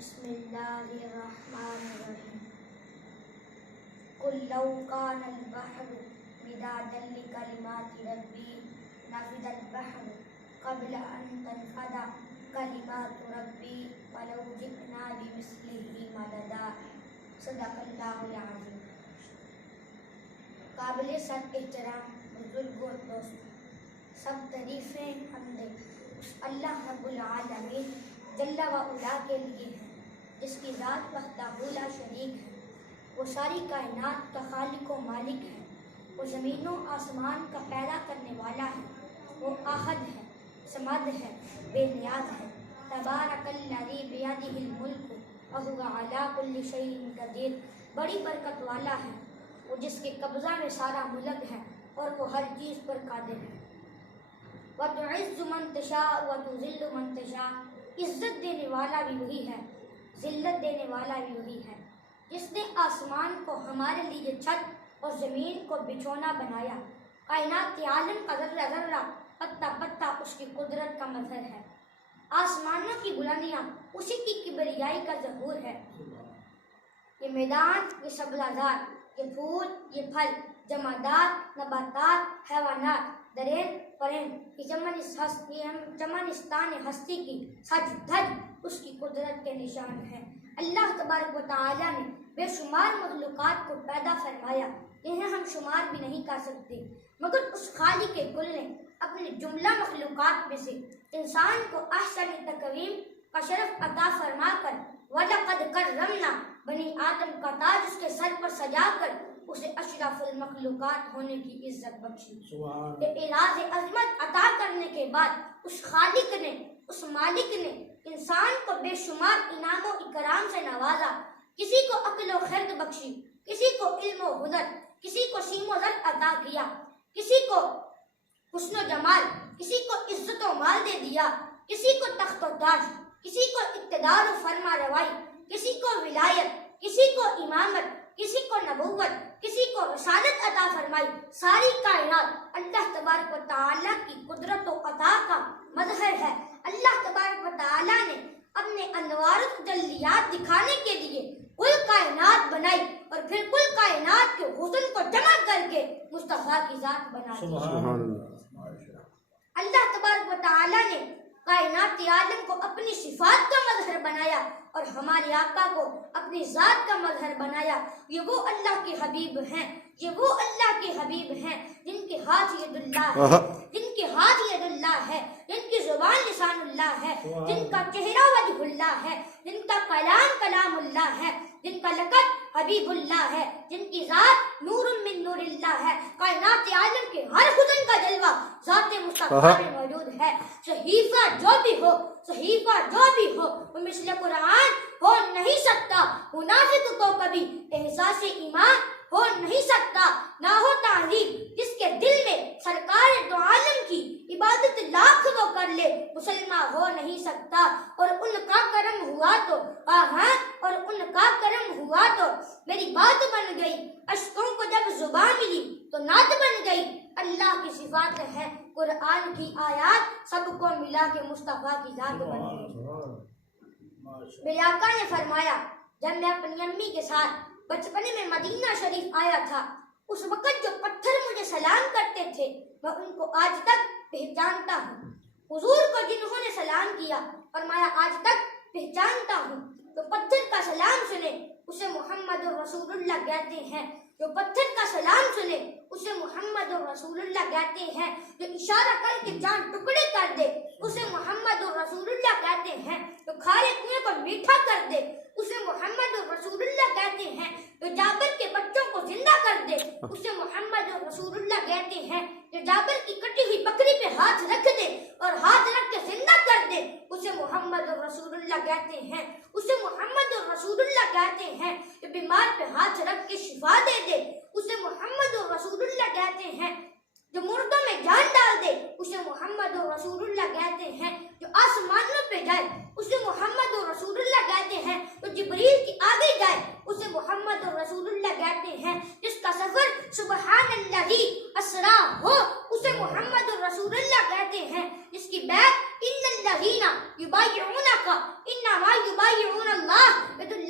بسم اللہ الرحمن الرحیم قل لو کان البحر مدادا لکلمات ربی نفد البحر قبل ان تنفد کلمات ربی ولو جئنا بمثلہ مددا صدق اللہ العظیم۔ قابل صد احترام بزرگ اور دوست، سب تعریفیں حمد اس اللہ رب العالمین جل و علا کے لیے ہیں جس کی ذات وحدہ لا شریک ہے۔ وہ ساری کائنات کا خالق و مالک ہے، وہ زمین و آسمان کا پیدا کرنے والا ہے، وہ احد ہے، صمد ہے، بے نیاز ہے۔ تبارک الذی بیدہ الملک وہو علی کل شیء قدیر، بڑی برکت والا ہے وہ جس کے قبضہ میں سارا ملک ہے اور وہ ہر چیز پر قادر ہے۔ وَتُعِزُّ مَن تَشَاءُ وَتُذِلُّ مَن تَشَاءُ، عزت دینے والا بھی وہی ہے، ذلت دینے والا بھی وہی ہے۔ جس نے آسمان کو ہمارے لیے چھت اور زمین کو بچھونا بنایا، کائنات عالم کا ذرہ ذرہ پتا پتا اس کی قدرت کا مظہر ہے۔ آسمانوں کی بلندیاں اسی کی کبریائی کا ظہور ہے۔ یہ میدان، یہ سبزہ زار، یہ پھول، یہ پھل، جمادات، نباتات، حیوانات، درند پرند، یہ چمنستان ہستی کی سج دھج اس کی قدرت کے نشان ہیں۔ اللہ تبارک و تعالی نے بے شمار مخلوقات کو پیدا فرمایا جنہیں ہم شمار بھی نہیں کر سکتے، مگر اس خالق کل نے اپنے جملہ مخلوقات میں سے انسان کو احسن تقویم کا شرف عطا فرما کر وَلَقَدْ كَرَّمْنَا بنی آدم کا تاج اس کے سر پر سجا کر اسے اشرف المخلوقات ہونے کی عزت بخشی۔ اعراض عظمت عطا کرنے کے بعد اس خالق نے، اس مالک نے انسان کو بے شمار انعام و اکرام سے نوازا، کسی کو عقل و خرد بخشی، کسی کو علم و ہنر، کسی کو سیم و زر عطا کیا، کسی کو حسن و جمال، کسی کو عزت و مال دے دیا، کسی کو تخت و تاج، کسی کو اقتدار و فرما روائی، کسی کو ولایت، کسی کو امامت، کسی کو نبوت، کسی کو رسالت عطا فرمائی۔ ساری کائنات اللہ تبارک و تعالیٰ کی قدرت و عطا کا مظہر ہے۔ اللہ تبارک و تعالیٰ نے اپنے انوار و تجلیات دکھانے کے لیے کل کائنات بنائی اور پھر کل کائنات کے حسن کو جمع کر کے مصطفیٰ کی ذات بنا دی۔ اللہ تبارک و تعالیٰ نے کائنات عالم کو اپنی صفات کا مظہر بنایا اور ہمارے آقا کو اپنی ذات کا مظہر بنایا۔ یہ وہ اللہ کے حبیب ہیں، یہ وہ اللہ کے حبیب ہیں جن کے ہاتھ ید اللہ ہے، جن کے ہاتھ ید اللہ ہے، جن کی زبان لسان اللہ ہے، جن کا چہرہ وجہ اللہ ہے، جن کا کلام کلام اللہ ہے، جن کا لقب حبیب اللہ ہے، جن کی ذات نور من نور اللہ ہے۔ کائنات عالم کے ہر حسن کا جلوہ ذات مصطفیٰ میں موجود ہے۔ صحیفہ جو بھی ہو، صحیفہ جو بھی ہو، وہ مثل قرآن ہو نہیں سکتا۔ منافق کو کبھی احساس ایمان ہو نہیں سکتا، نہ ہو تعظیم جس کے دل میں سرکار دو عالم کی عبادت لاکھ وہ کر لے، مسلمان ہو نہیں سکتا۔ اور ان کا کرم ہوا تو اور ان کا کرم ہوا تو میری بات بن گئی، اشکوں کو جب زبان ملی تو نعت بن گئی۔ اللہ کی صفات ہے، قرآن کی آیات سب کو ملا کے مصطفیٰ کی ذات بن گئی۔ میرے آقا نے فرمایا، جب میں اپنی امی کے ساتھ بچپنے میں مدینہ شریف آیا تھا، اس وقت جو پتھر مجھے سلام کرتے تھے میں ان کو آج تک پہچانتا ہوں۔ حضور کو جنہوں نے سلام کیا فرمایا آج تک پہچانتا ہوں۔ جو پتھر کا سلام سنے اسے محمد رسول اللہ کہتے ہیں، جو پتھر کا سلام سنے اسے محمد رسول اللہ کہتے ہیں، جو اشارہ کر کے چاند ٹکڑے کر دے اسے محمد رسول اللہ کہتے ہیں، جو کھارے کنویں کو میٹھا کر دے اسے محمد رسول اللہ کہتے ہیں، جو جابر کے بچوں کو زندہ کر دے اسے محمد رسول اللہ کہتے ہیں، جو جابر کی کٹی ہوئی بکری پہ ہاتھ رکھ دے اور ہاتھ رکھ کے زندہ کر دے اسے محمد رسول اللہ کہتے ہیں، اسے محمد رسول اللہ کہتے ہیں، جو بیمار پہ ہاتھ رکھ کے شفا دے دے اسے محمد رسول اللہ کہتے ہیں، جو مردوں میں جان ڈال دے اسے محمد رسول اللہ کہتے ہیں، جو آسمانوں پہ جائے اسے محمد رسول اللہ کہتے ہیں، جو جبریل کی آگے جائے اسے محمد رسول اللہ کہتے ہیں، جس کا سفر سبحان الذی اسرا ہو اسے محمد رسول اللہ کہتے ہیں، جس کی بیعت ان الذین یبایعونک انما یبایعون اللہ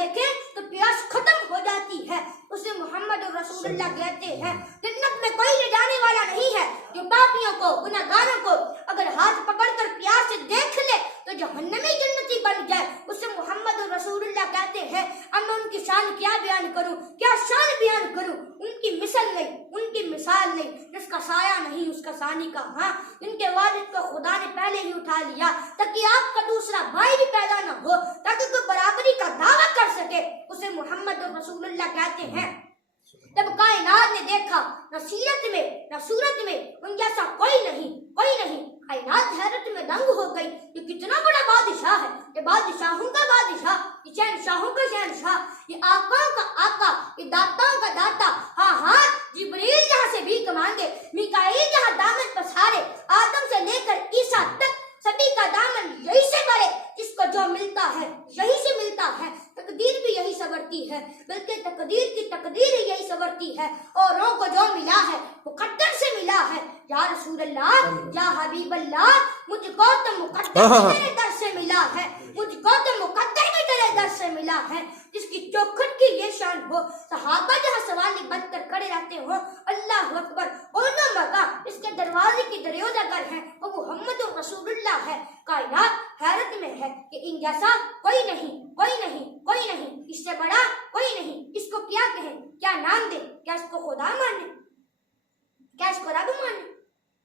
دیکھیں تو پیاس ختم ہو جاتی ہے. اسے محمد رسول اللہ کہتے ہیں. جنت میں کوئی لے جانے والا نہیں ہے جو پاپیوں کو, گناہگاروں کو اگر ہاتھ پکڑ کر پیار سے دیکھ لے تو جہنمی جنتی بن جائے. اسے محمد رسول اللہ کہتے ہیں. اب میں ان کی شان کیا بیان کروں, کیا شان بیان کروں. ان کی مثل نہیں, ان کی مثال نہیں, جس کا سایہ نہیں اس کا ثانی کا. ہاں, ان کے والد کو خدا نے پہلے ہی اٹھا لیا تاکہ آپ کا دوسرا بھائی بھی پیدا نہ ہو, تاکہ کوئی برابری کا دعویٰ کر سکے. اسے محمد رسول اللہ کہتے ہیں. جب کائنات نے دیکھا نہ سیرت میں نہ صورت میں ان جیسا کوئی نہیں, کوئی نہیں. کائنات حیرت میں دنگ ہو گئی. یہ کتنا بڑا بادشاہ ہے, یہ بادشاہوں کا بادشاہ, یہ شہنشاہوں کا شہنشاہ, یہ آقاؤں کا آقا, یہ داتاؤں کا داتا. ہاں ہاں, جبریل جہاں سے بھیک مانگے, میکائیل جہاں دامن پسارے, آدم سے لے کر عیسیٰ تک سبھی کا دامن یہی سے بھرے. جس کو جو ملتا ہے یہی سے ملتا ہے. تقدیر بھی یہی سنورتی ہے, بلکہ تقدیر کی تقدیر ہی یہی سنورتی ہے. اوروں کو جو ملا ہے مقدر سے ملا ہے. یا رسول اللہ, یا حبیب اللہ, مجھ کو تو مقدر بھی تیرے در سے ملا ہے, مجھ کو تو مقدر بھی تیرے در سے ملا ہے. جس کی چوکھٹ کی یہ شان ہو, صحابہ جہاں سوالی بن کر کھڑے رہتے ہو, اللہ اکبر, اونوں مگا اس کے دروازے کی دریوزہ گر ہے, وہ محمد رسول اللہ ہے. کائنات حیرت میں ہے کہ ان جیسا کوئی نہیں, کوئی نہیں, کوئی نہیں, اس سے بڑا کوئی نہیں. اس کو کیا کہیں, کیا نام دیں, کیا اس کو خدا مانے, کیا اس کو رب مانے.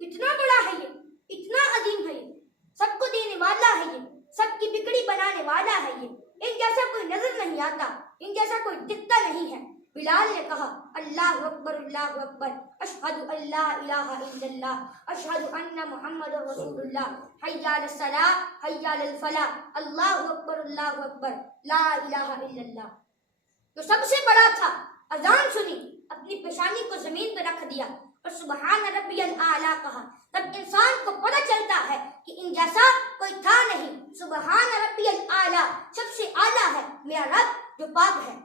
اتنا بڑا ہے یہ, اتنا عظیم ہے یہ, سب کو دینے والا ہے یہ, سب کی بگڑی بنانے والا ہے یہ. ان جیسا کوئی نظر نہیں آتا, ان جیسا کوئی دکھتا نہیں ہے. بلال نے کہا اللہ اکبر, اللہ اکبر, اشہد ان لا الہ الا اللہ, اشہد ان محمد رسول اللہ, حی علی الصلاۃ, حی علی الفلاح, اللہ اکبر, اللہ اکبر, لا الہ الا اللہ. جو سب سے بڑا تھا, اذان سنی, اپنی پیشانی کو زمین پہ رکھ دیا اور سبحان ربی الاعلیٰ کہا. تب انسان کو پتہ چلتا ہے کہ ان جیسا کوئی تھا نہیں. سبحان ربی الاعلیٰ, سب سے اعلیٰ ہے میرا رب جو پاک ہے.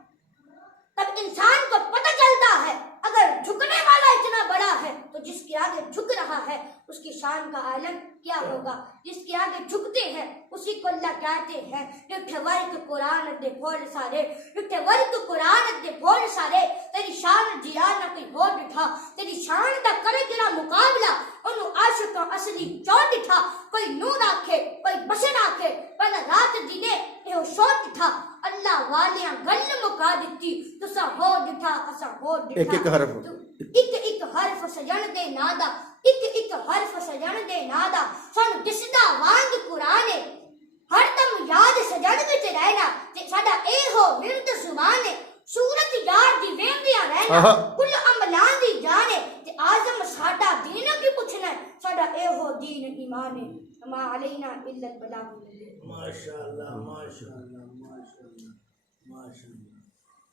تب انسان کو پتہ چلتا ہے اگر جھکنے والا اتنا بڑا ہے تو جس کے آگے جھک رہا ہے اس کی شان کا عالم کیا ہوگا. جس کے آگے جھکتے ہیں اسی کو اللہ کہتے ہیں لٹھے ورک قرآن دے پھول سارے, لٹھے ورک قرآن دے پھول سارے. تیری شان جیا نہ کوئی ہو ڈٹھا, تیری شان دا کرے گرا مقابلہ انہوں عاشقاں اصلی چوٹ ڈٹھا. کوئی نور آکھے کوئی بشر آکھے, پہلا رات دینے یہ شوٹ ڈٹھا. اللہ والیاں گل مکا دیتی, تسا ہو ڈٹھا اسا ہو ڈٹھا. ایک ایک حرف, ایک حرف سجن دے نادا, ایک حرف سجن دے نادا. سانو دسدا وانگ قرآن, ہر دم یاد سجن وچ رہنا, تے ساڈا اے ہو ورد زبان, سورت یار دی ویندیاں رہنا, کل عملاں دی جانے, تے اعظم ساڈا دین کی پوچھنا, ساڈا اے ہو دین ایمان, ما علینا الا البلاغ. ماشاءاللہ, ماشاءاللہ, ماشاءاللہ, ماشاءاللہ.